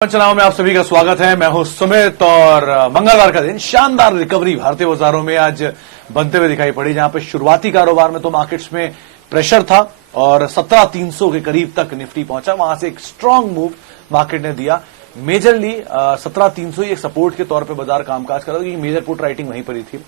चुनाव में आप सभी का स्वागत है। मैं हूं सुमित और मंगलवार का दिन शानदार रिकवरी भारतीय बाजारों में आज बनते हुए दिखाई पड़ी, जहां पर शुरुआती कारोबार में तो मार्केट्स में प्रेशर था और 17,300 के करीब तक निफ्टी पहुंचा। वहां से एक स्ट्रांग मूव मार्केट ने दिया। मेजरली 17,300 ही एक सपोर्ट के तौर पे बाजार कामकाज कर रहा था, क्योंकि मेजर पुट राइटिंग वहीं पर ही थी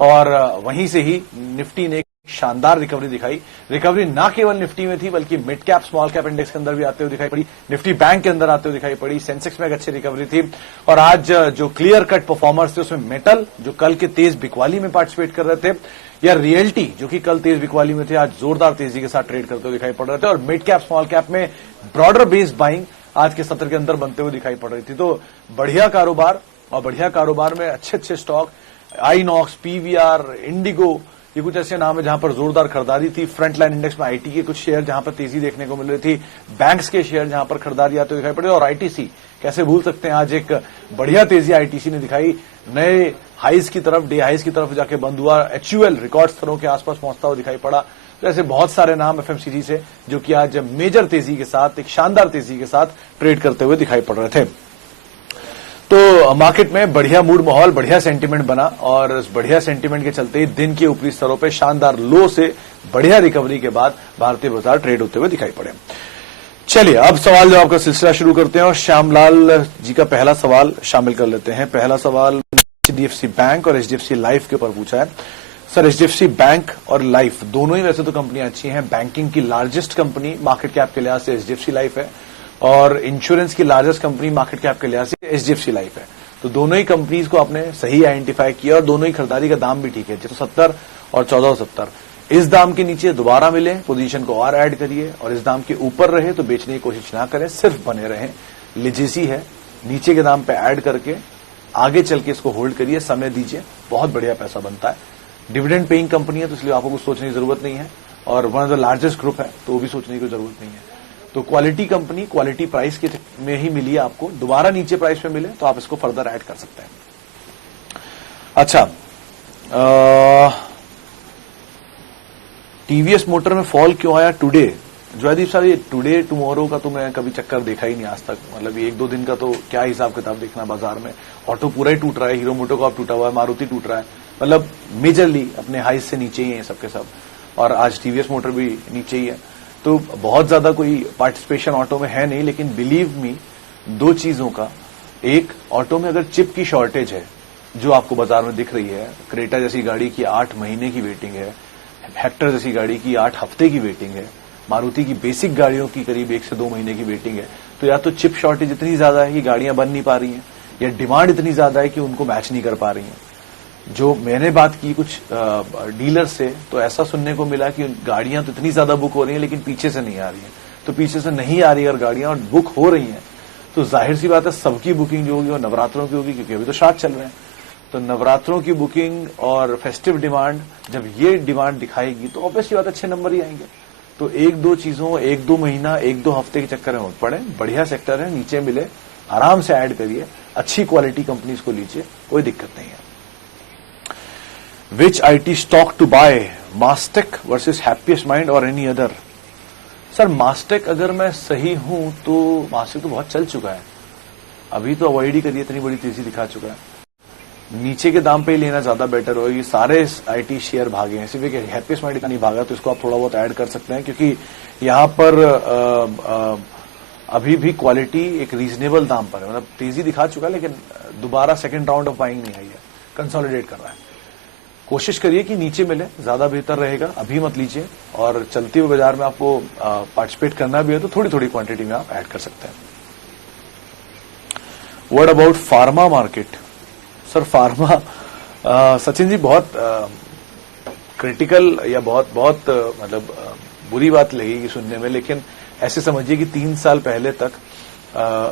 और वहीं से ही निफ्टी ने शानदार रिकवरी दिखाई। रिकवरी ना केवल निफ्टी में थी बल्कि mid cap small cap index के अंदर भी आते हुए दिखाई पड़ी, निफ्टी बैंक के अंदर आते हुए दिखाई पड़ी, सेंसेक्स में एक अच्छी रिकवरी थी। और आज जो क्लियर कट परफॉर्मर्स थे उसमें मेटल, जो कल के तेज बिकवाली में पार्टिसिपेट कर रहे थे, या रियल्टी जो कि कल तेज बिकवाली में थे, आज जोरदार तेजी के साथ ट्रेड करते हुए दिखाई पड़ रहे थे। और मिड कैप स्मॉल कैप में ब्रॉडर बेस्ड बाइंग आज के सत्र के अंदर बनते हुए दिखाई पड़ रही थी। तो बढ़िया कारोबार, और बढ़िया कारोबार में अच्छे स्टॉक, आईनॉक्स, पीवीआर, इंडिगो, ये कुछ ऐसे नाम है जहां पर जोरदार खरीदारी थी। फ्रंटलाइन इंडेक्स में आईटी के कुछ शेयर जहां पर तेजी देखने को मिल रही थी, बैंक्स के शेयर जहां पर खरीदारी आते हुए दिखाई पड़े, और आईटीसी कैसे भूल सकते हैं, आज एक बढ़िया तेजी आईटीसी ने दिखाई, नए हाइज की तरफ, डे हाइज की तरफ जाके बंद हुआ। एचयूएल रिकॉर्ड स्तरों के आसपास पहुंचता हुआ दिखाई पड़ा। तो ऐसे बहुत सारे नाम एफएमसीजी से जो कि आज मेजर तेजी के साथ, एक शानदार तेजी के साथ ट्रेड करते हुए दिखाई पड़ रहे थे। तो मार्केट में बढ़िया मूड माहौल, बढ़िया सेंटीमेंट बना, और इस बढ़िया सेंटीमेंट के चलते दिन के ऊपरी स्तरों पे शानदार लो से बढ़िया रिकवरी के बाद भारतीय बाजार ट्रेड होते हुए दिखाई पड़े। चलिए अब सवाल जवाब का सिलसिला शुरू करते हैं और श्यामलाल जी का पहला सवाल शामिल कर लेते हैं। पहला सवाल एचडीएफसी बैंक और एचडीएफसी लाइफ के ऊपर पूछा है। सर, एचडीएफसी बैंक और लाइफ दोनों ही वैसे तो कंपनियां अच्छी हैं। बैंकिंग की लार्जेस्ट कंपनी मार्केट कैप के लिहाज से एचडीएफसी लाइफ है, और इंश्योरेंस की लार्जेस्ट कंपनी मार्केट कैप के लिहाज से एचडीएफसी लाइफ है। तो दोनों ही कंपनीज को आपने सही आइडेंटिफाई किया, और दोनों ही खरीदारी का दाम भी ठीक है, 670 और 1470। इस दाम के नीचे दोबारा मिले पोजीशन को और ऐड करिए, और इस दाम के ऊपर रहे तो बेचने की कोशिश ना करें, सिर्फ बने रहें। लिजेसी है, नीचे के दाम पे ऐड करके आगे चल के इसको होल्ड करिए, समय दीजिए, बहुत बढ़िया पैसा बनता है। डिविडेंड पेइंग कंपनी है, तो इसलिए आपको कुछ सोचने की जरूरत नहीं है, और one of the largest group है तो वो भी सोचने की जरूरत नहीं है। तो क्वालिटी कंपनी क्वालिटी प्राइस के में ही मिली है आपको, दोबारा नीचे प्राइस में मिले तो आप इसको फर्दर ऐड कर सकते हैं। अच्छा, टीवीएस मोटर में फॉल क्यों आया टुडे? जयदीप साहब, ये टुडे टुमारो का तो मैं कभी चक्कर देखा ही नहीं आज तक। मतलब एक दो दिन का तो क्या हिसाब किताब देखना बाजार में। ऑटो पूरा ही टूट रहा है, हीरो मोटो का टूटा हुआ है, मारुति टूट रहा है, मतलब मेजरली अपने हाइस से नीचे ही है सबके सब, और आज टीवीएस मोटर भी नीचे ही है। तो बहुत ज्यादा कोई पार्टिसिपेशन ऑटो में है नहीं, लेकिन बिलीव मी, दो चीजों का, एक, ऑटो में अगर चिप की शॉर्टेज है जो आपको बाजार में दिख रही है, क्रेटा जैसी गाड़ी की 8 महीने की वेटिंग है, हेक्टर जैसी गाड़ी की 8 हफ्ते की वेटिंग है, मारुति की बेसिक गाड़ियों की करीब 1 से 2 महीने की वेटिंग है। तो या तो चिप शॉर्टेज इतनी ज्यादा है कि गाड़ियां बन नहीं पा रही हैं, या डिमांड इतनी ज्यादा है कि उनको मैच नहीं कर पा रही हैं। जो मैंने बात की कुछ डीलर से, तो ऐसा सुनने को मिला कि गाड़ियां तो इतनी ज्यादा बुक हो रही हैं लेकिन पीछे से नहीं आ रही हैं। तो पीछे से नहीं आ रही अगर गाड़ियां और बुक हो रही हैं, तो जाहिर सी बात है सबकी बुकिंग जो होगी वो नवरात्रों की होगी, क्योंकि अभी तो श्राद्ध चल रहे हैं। तो नवरात्रों की बुकिंग और फेस्टिव डिमांड, जब ये डिमांड दिखाएगी तो ऑब्वियसली बात अच्छे नंबर ही आएंगे। तो एक दो चीजों, 1-2 महीना, 1-2 हफ्ते के चक्कर में मत पड़े। बढ़िया सेक्टर है, नीचे मिले, आराम से ऐड करिए, अच्छी क्वालिटी कंपनीज को लीजिए, कोई दिक्कत नहीं है। Which IT stock to buy? Mastek versus Happiest Mind or any other? Sir, Mastek अगर मैं सही हूं तो मास्टेक तो बहुत चल चुका है, अभी तो अवॉइड ही करिए, इतनी बड़ी तेजी दिखा चुका है। नीचे के दाम पे ही लेना ज्यादा बेटर होगा। ये सारे आईटी शेयर भागे हैं, सिर्फ एक हैप्पीएस्ट माइंड का नहीं भागा, तो इसको आप थोड़ा बहुत ऐड कर सकते हैं, क्योंकि यहां पर अभी भी क्वालिटी एक रीजनेबल दाम पर है। मतलब तेजी दिखा चुका है लेकिन दोबारा सेकेंड राउंड ऑफ बाइंग नहीं आई है, कंसोलिडेट कर रहा है। कोशिश करिए कि नीचे मिले, ज्यादा बेहतर रहेगा, अभी मत लीजिए। और चलते हुए बाजार में आपको पार्टिसिपेट करना भी है तो थोड़ी थोड़ी क्वांटिटी में आप ऐड कर सकते हैं। What about pharma market? Sir, pharma, Sachin ji, बहुत क्रिटिकल या बहुत मतलब बुरी बात लगेगी सुनने में, लेकिन ऐसे समझिए कि 3 साल पहले तक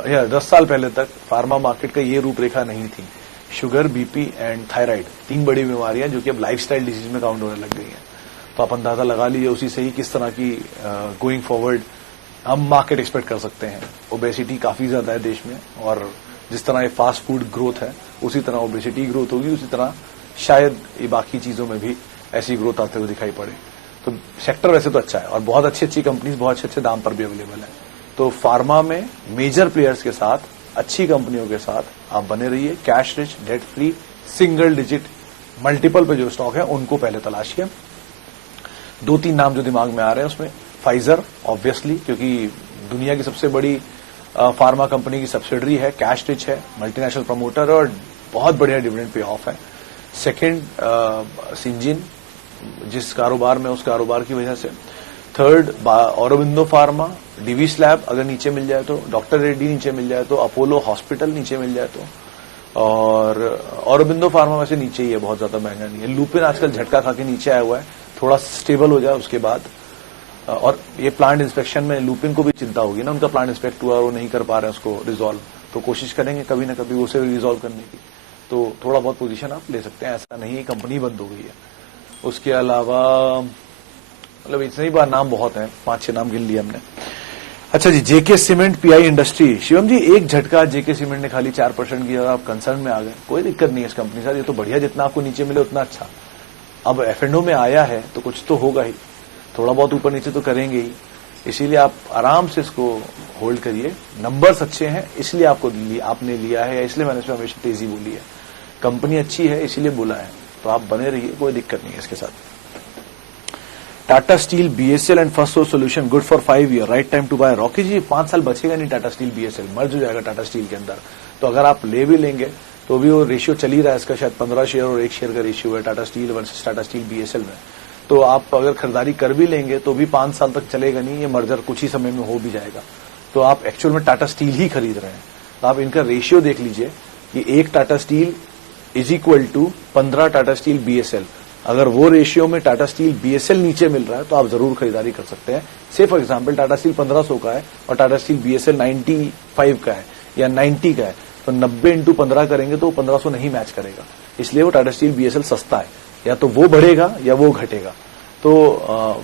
या 10 साल पहले तक फार्मा मार्केट का ये रूपरेखा नहीं थी। शुगर, बीपी एंड थायराइड, 3 बड़ी बीमारियां जो कि अब लाइफस्टाइल डिजीज में काउंट होने लग गई हैं। तो आप अंदाजा लगा लीजिए उसी से ही किस तरह की गोइंग फॉरवर्ड हम मार्केट एक्सपेक्ट कर सकते हैं। ओबेसिटी काफी ज्यादा है देश में, और जिस तरह ये फास्ट फूड ग्रोथ है उसी तरह ओबेसिटी ग्रोथ होगी, उसी तरह शायद ये बाकी चीजों में भी ऐसी ग्रोथ आते हुए दिखाई पड़े। तो सेक्टर वैसे तो अच्छा है, और बहुत अच्छी कंपनीज बहुत अच्छे दाम पर भी अवेलेबल है। तो फार्मा में मेजर प्लेयर्स के साथ अच्छी कंपनियों के साथ आप बने रहिए, cash rich, debt free, single digit multiple पे जो स्टॉक है उनको पहले तलाशिए। 2-3 नाम जो दिमाग में आ रहे हैं उसमें फाइजर ऑब्वियसली, क्योंकि दुनिया की सबसे बड़ी फार्मा कंपनी की सब्सिडरी है, कैश रिच है, मल्टीनेशनल प्रमोटर और बहुत बढ़िया डिविडेंड पे ऑफ है। सेकंड सिंजिन, जिस कारोबार में उस कारोबार की वजह से। Third Aurobindo Pharma, DV slab अगर नीचे मिल जाए तो, डॉक्टर रेड्डी नीचे मिल जाए तो, अपोलो हॉस्पिटल नीचे मिल जाए तो, और औरोबिंदो फार्मा वैसे नीचे ही है, बहुत ज्यादा महंगा नहीं है। लुपिन आजकल झटका खा के नीचे आया हुआ है, थोड़ा स्टेबल हो जाए उसके बाद। और ये प्लांट इंस्पेक्शन में लुपिन को भी चिंता होगी ना, उनका प्लांट इंस्पेक्ट हुआ और वो नहीं कर पा रहे हैं उसको रिजॉल्व, तो कोशिश करेंगे कभी ना कभी उसे रिजॉल्व करने की, तो थोड़ा बहुत पोजीशन आप ले सकते हैं, ऐसा नहीं कंपनी बंद हो गई है। उसके अलावा मतलब इतने ही बार नाम बहुत हैं, 5-6 नाम गिन लिए हमने। अच्छा जी, जेके सीमेंट, पीआई इंडस्ट्री। शिवम जी, एक झटका जेके सीमेंट ने खाली 4% किया, आप कंसर्न में आ गए। कोई दिक्कत नहीं है इस कंपनी से, ये तो बढ़िया, जितना आपको नीचे मिले उतना अच्छा। अब एफएनओ में आया है तो कुछ तो होगा ही, थोड़ा बहुत ऊपर नीचे तो करेंगे ही, इसीलिए आप आराम से इसको होल्ड करिए। नंबर्स अच्छे हैं इसलिए आपने लिया है, या इसलिए मैंने इसमें हमेशा तेजी बोली है। कंपनी अच्छी है इसीलिए बोला है, तो आप बने रहिए, कोई दिक्कत नहीं है इसके साथ। Tata steel, BSL and first source solution good for 5 year, right time to buy. Rocky ji 5 साल बचेगा नहीं टाटा स्टील बीएसएल, मर्ज हो जाएगा टाटा स्टील के अंदर, तो अगर आप ले भी लेंगे तो भी वो रेशियो चल ही रहा है इसका, शायद 15 शेयर और 1 शेयर का रेशियो है Tata steel versus Tata steel BSL में। तो आप अगर खरीदारी कर भी लेंगे तो भी 5 साल तक चलेगा नहीं, ये मर्जर कुछ ही समय में हो भी जाएगा। तो आप एक्चुअल में टाटा स्टील ही खरीद रहे हैं, तो आप इनका रेशियो देख लीजिए कि 1 Tata Steel is equal to 15 Tata steel BSL. अगर वो रेशियो में टाटा स्टील बीएसएल नीचे मिल रहा है तो आप जरूर खरीदारी कर सकते हैं। से फॉर एग्जांपल टाटा स्टील 1500 का है और टाटा स्टील बीएसएल 95 का है या 90 का है, तो 90 इंटू 15 करेंगे तो 1500 नहीं मैच करेगा, इसलिए वो टाटा स्टील बीएसएल सस्ता है, या तो वो बढ़ेगा या वो घटेगा। तो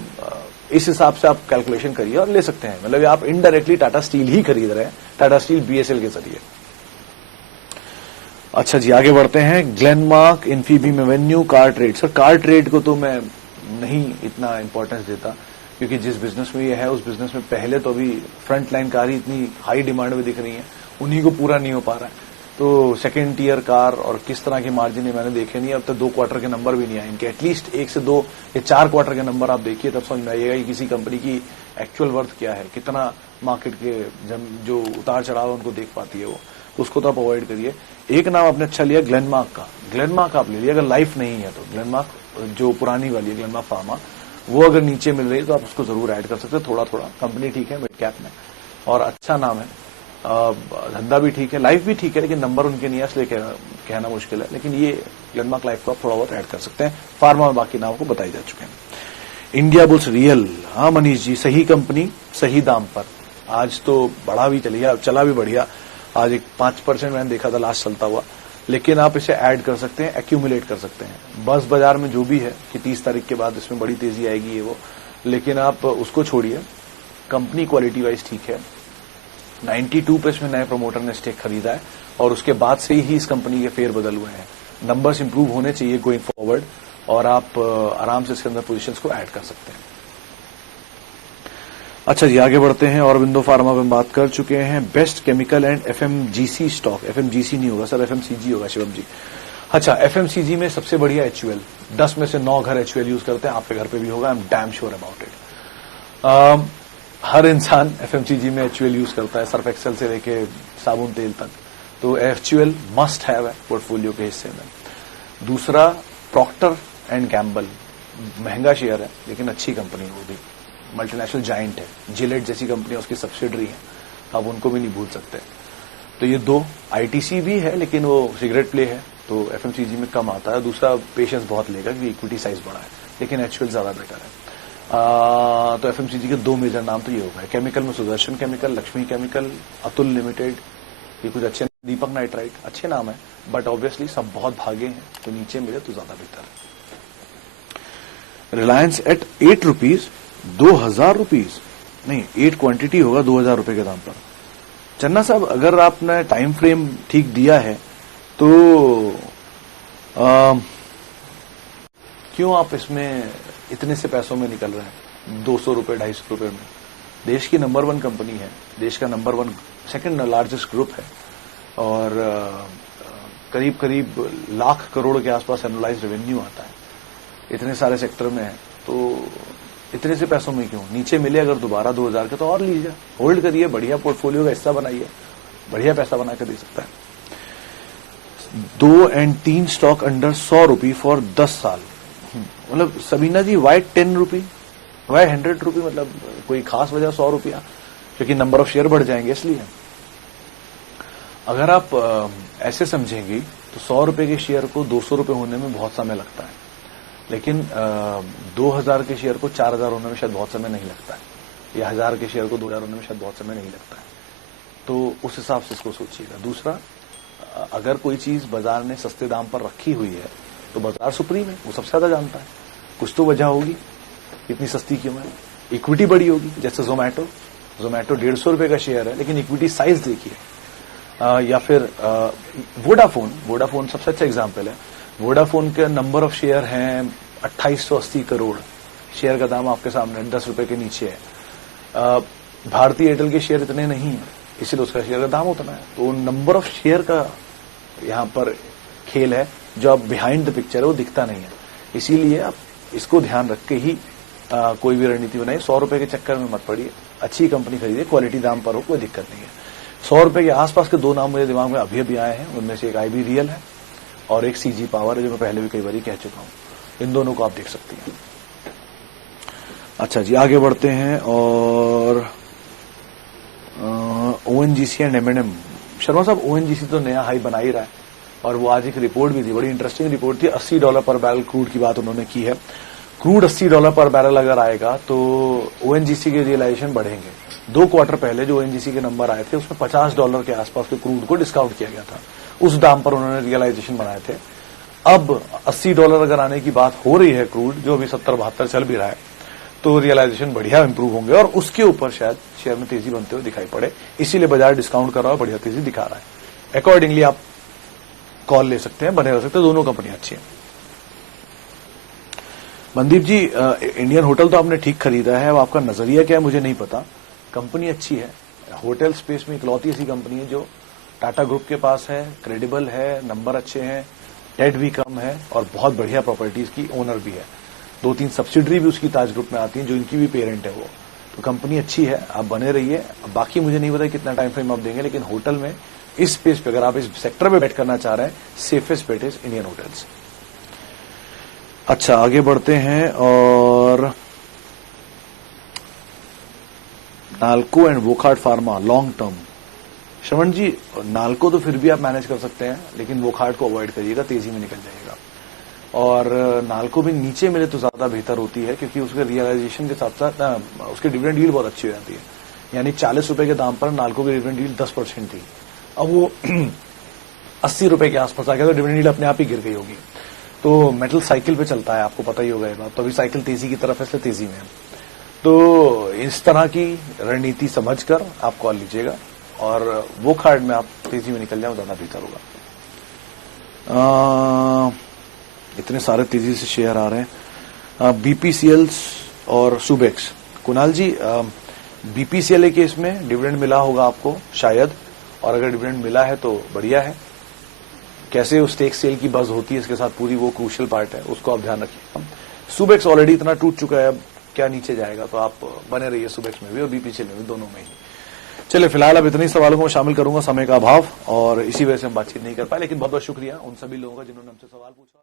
इस हिसाब से आप कैलकुलेशन करिए और ले सकते हैं, मतलब आप इनडायरेक्टली टाटा स्टील ही खरीद रहे हैं टाटा स्टील बीएसएल के जरिए। अच्छा जी, आगे बढ़ते हैं। Glenmark, Infibeam Avenue, car trade. Sir car trade को तो मैं नहीं इतना इंपॉर्टेंस देता, क्योंकि जिस बिजनेस में ये है उस बिजनेस में पहले तो अभी फ्रंट लाइन कार ही इतनी हाई डिमांड में दिख रही है, उन्हीं को पूरा नहीं हो पा रहा है। तो सेकेंड टियर कार और किस तरह की मार्जिन है मैंने देखे नहीं, अब तक 2 क्वार्टर के नंबर भी नहीं आए इनके। एटलीस्ट 1 से 2 या 4 क्वार्टर के नंबर आप देखिए, तब समझ में आइएगा कि किसी कंपनी की एक्चुअल वर्थ क्या है, कितना मार्केट के जो उतार चढ़ाव है उनको देख पाती है वो, उसको तो आप अवॉइड करिए। एक नाम आपने अच्छा लिया ग्लेनमार्क का, ग्लेनमार्क आप ले लिया, अगर लाइफ नहीं है तो ग्लेनमार्क जो पुरानी वाली है ग्लेनमार्क फार्मा, वो अगर नीचे मिल रही है तो आप उसको जरूर ऐड कर सकते हैं थोड़ा थोड़ा। कंपनी ठीक है मिड कैप में और अच्छा नाम है, धंधा भी ठीक है, लाइफ भी ठीक है, लेकिन नंबर उनके नहीं है इसलिए कहना मुश्किल है, लेकिन ये ग्लेनमार्क लाइफ को आप थोड़ा बहुत ऐड कर सकते हैं। फार्मा में बाकी नाम को बताई जा चुके हैं। इंडिया बुल्स रियल, हाँ मनीष जी, सही कंपनी सही दाम पर, आज तो बढ़ा भी चला भी बढ़िया, आज एक 5% मैंने देखा था लास्ट चलता हुआ, लेकिन आप इसे ऐड कर सकते हैं, एक्यूमुलेट कर सकते हैं। बस बाजार में जो भी है कि 30 तारीख के बाद इसमें बड़ी तेजी आएगी ये वो, लेकिन आप उसको छोड़िए, कंपनी क्वालिटी वाइज ठीक है। 92 पे इसमें नए प्रमोटर ने स्टेक खरीदा है और उसके बाद से ही इस कंपनी के फेर बदल हुए हैं। नंबर्स इंप्रूव होने चाहिए गोइंग फॉरवर्ड और आप आराम से इसके अंदर पोजीशंस को ऐड कर सकते हैं। अच्छा जी, आगे बढ़ते हैं। औरोबिंदो फार्मा में बात कर चुके हैं। Best chemical and FMGC stock, FMGC नहीं होगा सर, एफएमसीजी होगा शिवम जी। अच्छा, एफएमसीजी में सबसे बढ़िया एचयूएल, 10 में से 9 घर एचयूएल यूज करते हैं, आपके घर पे भी होगा, I am damn sure about it. हर इंसान एफएमसीजी में एचयूएल यूज करता है, सर्फ एक्सेल से लेके साबुन तेल तक, तो एचयूएल मस्ट हैव है पोर्टफोलियो के हिस्से में। दूसरा प्रॉक्टर एंड गैम्बल, महंगा शेयर है लेकिन अच्छी कंपनी है, वो भी मल्टीनेशनल जाइंट है, जिलेट जैसी कंपनी उसकी सब्सिडरी है, आप उनको भी नहीं भूल सकते। तो ये 2, आईटीसी भी है लेकिन वो सिगरेट प्ले है तो एफएमसीजी में कम आता है। दूसरा पेशेंस बहुत लेगा क्योंकि इक्विटी साइज बड़ा है, लेकिन एचयूएल ज्यादा बेटर है। तो एफएमसीजी के 2 मेजर नाम तो ये हो गए। केमिकल में Sudarshan chemical, Lakshmi chemical, Atul limited, ये कुछ अच्छे, दीपक नाइट्राइट, अच्छे नाम है, बट ऑब्वियसली सब बहुत भागे हैं, तो नीचे मिले तो ज्यादा बेहतर है। रिलायंस एट 8 रुपीज, 2000 रुपीज नहीं, 8 क्वांटिटी होगा 2000 रुपए के दाम पर। चन्ना साहब, अगर आपने टाइम फ्रेम ठीक दिया है तो क्यों आप इसमें इतने से पैसों में निकल रहे हैं, 200 रुपए 250 रुपए में? देश की नंबर 1 कंपनी है, देश का नंबर 1 सेकंड लार्जेस्ट ग्रुप है, और करीब करीब लाख करोड़ के आसपास एनुअलाइज रेवेन्यू आता है। इतने सारे सेक्टर में है, तो इतने से पैसों में क्यों? नीचे मिले अगर दोबारा 2000 के तो और लीजिए, होल्ड करिए, बढ़िया पोर्टफोलियो का हिस्सा बनाइए, बढ़िया पैसा बना कर दे सकता है। 2 और 3 स्टॉक अंडर 100 रुपी फॉर 10 साल। मतलब सबीना जी, वाई 10 रुपी, वाई 100 रुपी? मतलब कोई खास वजह 100 रुपया? क्योंकि नंबर ऑफ शेयर बढ़ जाएंगे इसलिए। अगर आप ऐसे समझेंगी तो 100 रुपए के शेयर को 200 रुपए होने में बहुत समय लगता है, लेकिन 2000 के शेयर को 4000 होने में शायद बहुत समय नहीं लगता है, या 1000 के शेयर को 2000 होने में शायद बहुत समय नहीं लगता है। तो उस हिसाब से इसको सोचिएगा। दूसरा, अगर कोई चीज बाजार ने सस्ते दाम पर रखी हुई है तो बाजार सुप्रीम है, वो सबसे ज्यादा जानता है, कुछ तो वजह होगी इतनी सस्ती क्यों है। इक्विटी बड़ी होगी, जैसे जोमैटो 150 रुपए का शेयर है, लेकिन इक्विटी साइज देखिए। या फिर वोडाफोन सबसे अच्छा एग्जाम्पल है। वोडाफोन के नंबर ऑफ शेयर हैं 2880 करोड़, शेयर का दाम आपके सामने 10 रुपए के नीचे है। भारतीय एयरटेल के शेयर इतने नहीं है, इसीलिए उसका शेयर का दाम उतना है। तो नंबर ऑफ शेयर का यहाँ पर खेल है, जो आप बिहाइंड द पिक्चर है वो दिखता नहीं है। इसीलिए आप इसको ध्यान रख के ही कोई भी रणनीति बनाइए। 100 रुपए के चक्कर में मत पड़िए, अच्छी कंपनी खरीदिए, क्वालिटी दाम पर हो, कोई दिक्कत नहीं है। 100 रुपए के आसपास के 2 नाम मुझे दिमाग में अभी आए हैं, उनमें से एक IB रियल है और एक CG पावर है, जो मैं पहले भी कई बार कह चुका हूं। इन दोनों को आप देख सकती हैं। अच्छा जी, आगे बढ़ते हैं। और ONGC एंड M&M। शर्मा साहब, ONGC तो नया हाई बना ही रहा है, और वो आज एक रिपोर्ट भी थी, बड़ी इंटरेस्टिंग रिपोर्ट थी। $80 पर बैरल क्रूड की बात उन्होंने की है। क्रूड $80 पर बैरल अगर आएगा तो ONGC के रियलाइजेशन बढ़ेंगे। 2 क्वार्टर पहले जो ONGC के नंबर आए थे, उसमें $50 के आसपास के क्रूड को डिस्काउंट किया गया था, उस दाम पर उन्होंने रियलाइजेशन बनाए थे। अब $80 अगर आने की बात हो रही है, क्रूड जो अभी 70-72 चल भी रहा है, तो रियलाइजेशन बढ़िया इंप्रूव होंगे और उसके ऊपर शायद शेयर में तेजी बनते हुए दिखाई पड़े। इसीलिए बाजार डिस्काउंट कर रहा है, बढ़िया तेजी दिखा रहा है। अकॉर्डिंगली आप कॉल ले सकते हैं, बने रह सकते हैं, दोनों कंपनियां अच्छी हैं। मनदीप जी, इंडियन होटल तो आपने ठीक खरीदा है, अब आपका नजरिया क्या है मुझे नहीं पता। कंपनी अच्छी है, होटल स्पेस में इकलौती ऐसी कंपनी है जो टाटा ग्रुप के पास है, क्रेडिबल है, नंबर अच्छे हैं, डेट भी कम है और बहुत बढ़िया प्रॉपर्टीज की ओनर भी है। 2-3 सब्सिडरी भी उसकी ताज ग्रुप में आती हैं, जो इनकी भी पेरेंट है वो। तो कंपनी अच्छी है, आप बने रहिए। बाकी मुझे नहीं पता कितना टाइम फ्रेम आप देंगे, लेकिन होटल में इस स्पेस पे अगर आप इस सेक्टर में बैठ करना चाह रहे हैं, safest bet is Indian hotels. अच्छा, आगे बढ़ते हैं। और NALCO and Wockhardt pharma long term. Shravan ji, NALCO तो फिर भी आप मैनेज कर सकते हैं, लेकिन वोकहार्ट को अवॉइड करिएगा, तेजी में निकल जाएगा। और नाल्को भी नीचे मिले तो ज्यादा बेहतर होती है, क्योंकि उसके रियलाइजेशन के साथ साथ उसके डिविडेंड यील्ड बहुत अच्छी हो जाती है। यानी 40 रुपए के दाम पर नाल्को की डिविडेंड यील्ड 10% थी, अब वो 80 रुपए के आसपास आ गया, तो डिविडेंड यील्ड अपने आप ही गिर गई होगी। तो मेटल साइकिल पे चलता है, आपको पता ही होगा ये बात। तो अभी साइकिल तेजी की तरफ है, इसलिए तेजी में है। तो इस तरह की रणनीति समझकर आप कॉल लीजिएगा, और वो कार्ड में आप तेजी में निकल जाए, ज्यादा बेहतर होगा। इतने सारे तेजी से शेयर आ रहे हैं। BPCLs और सुबेक्स। कुणाल जी, BPCL केस में डिविडेंड मिला होगा आपको शायद, और अगर डिविडेंड मिला है तो बढ़िया है। कैसे उस स्टेक सेल की बज होती है, इसके साथ पूरी वो क्रूशियल पार्ट है, उसको आप ध्यान रखिए। सुबेक्स ऑलरेडी इतना टूट चुका है, अब क्या नीचे जाएगा, तो आप बने रहिए सुबेक्स में भी और BPCL में भी, दोनों में ही। चलिए, फिलहाल अब इतने सवालों को शामिल करूंगा, समय का अभाव और इसी वजह से हम बातचीत नहीं कर पाए, लेकिन बहुत बहुत शुक्रिया उन सभी लोगों का जिन्होंने हमसे सवाल पूछा।